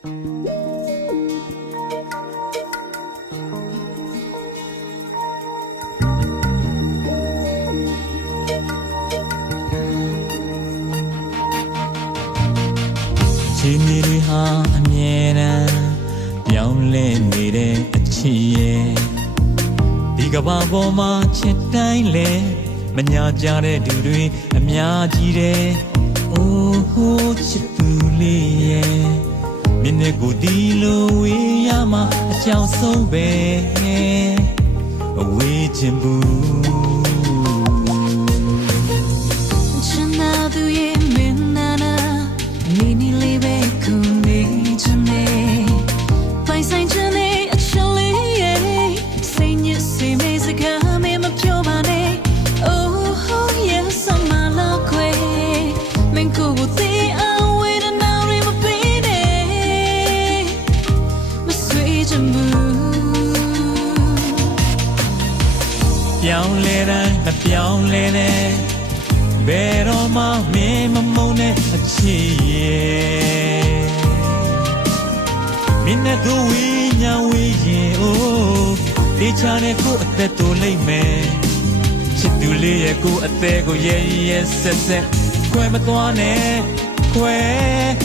ချင်းတွေဟာအမြဲတမ်းပြောင်းလဲနေတဲ့အချစ်ရဲ့ဒီကဘာပေါ်မှာချစ်တိုင်းလဲမညာကြတဲ့သူတွေအများကြီးတယ်အိုးဟိုးချစ်သူလေးရဲ့မျက်နှာကိုဒီလိုဝေးရမှာအကြောင်းဆုံးပဲအဝေးချင်ဘူးပြောင်းလဲတိုင်းမပြောင်းလဲနဲ့ဘယ်တော့မှမင်းမမုန်းတဲ့အချစ်ရဲ့မင်းနဲ့သူဝိညာဉ်ဝိရင်အိုးတေချာနဲ့ကိုအသက်တိုးလိုက်မယ်ချစ်သူလေးရဲ့ကိုအသက်ကိုရဲရဲဆက်ဆက်ခွဲမသွားနဲ့ခွဲ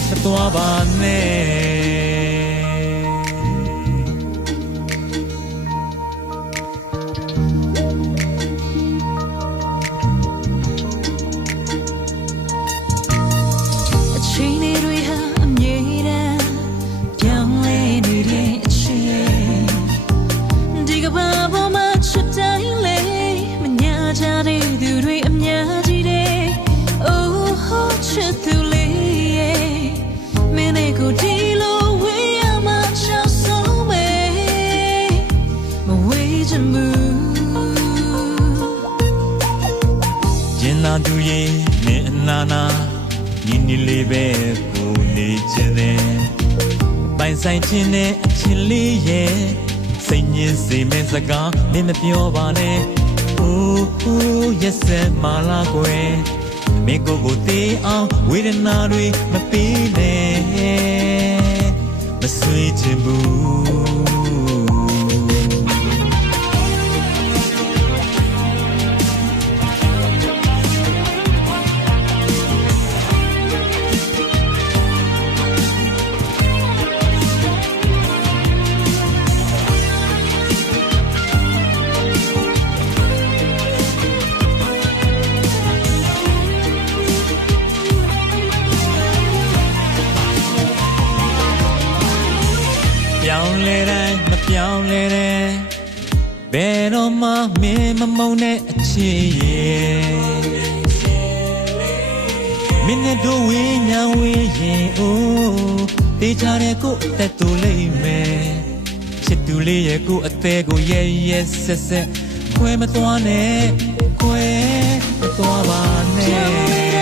မသွားပါနဲ့သူရဲ့မင်းအနာနာညီညီလေးပဲကိုနေချင်တယ်ပိုင်ဆိုင်ခြင်းနဲ့အချင်းလေးရဲ့စိတ်ညစ်စေမယ့်စကားမင်းမပြောပါနဲ့အိုးဟိုးရက်စက်မလာကွယ်မင်းကိုယ်တေးအောင်ဝေဒနာတွေမပေးနဲ့မဆွေးချင်ဘူးပြောင်းလဲတိုင်းမပြောင်းလဲတဲ့ဘယ်တော့မှမင်းမမုန်းတဲ့အချစ်ရဲ့မင်းနဲ့တို့ဝိညာဉ်ဝေးရင်အိုးတေချာတဲ့ကိုအသက်တူလိမ့်မယ်ချစ်သူလေးရဲ့ကိုအသေးကိုရဲရဲဆက်ဆက်ခွဲမသွားနဲ့ခွဲမသွားပါနဲ့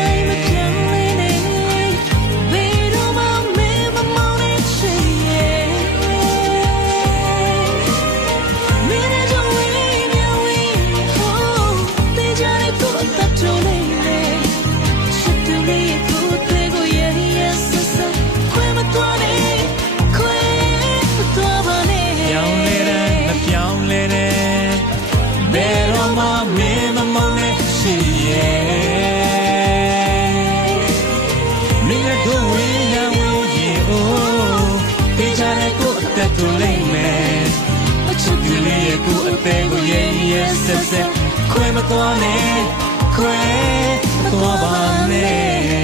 တူလိမ့်မယ်အချစ်သူလေးရဲ့ကိုအသေးကိုရဲရဲဆက်ဆက်ခွဲမသွားနဲ့ခွဲမသွားပါနဲ့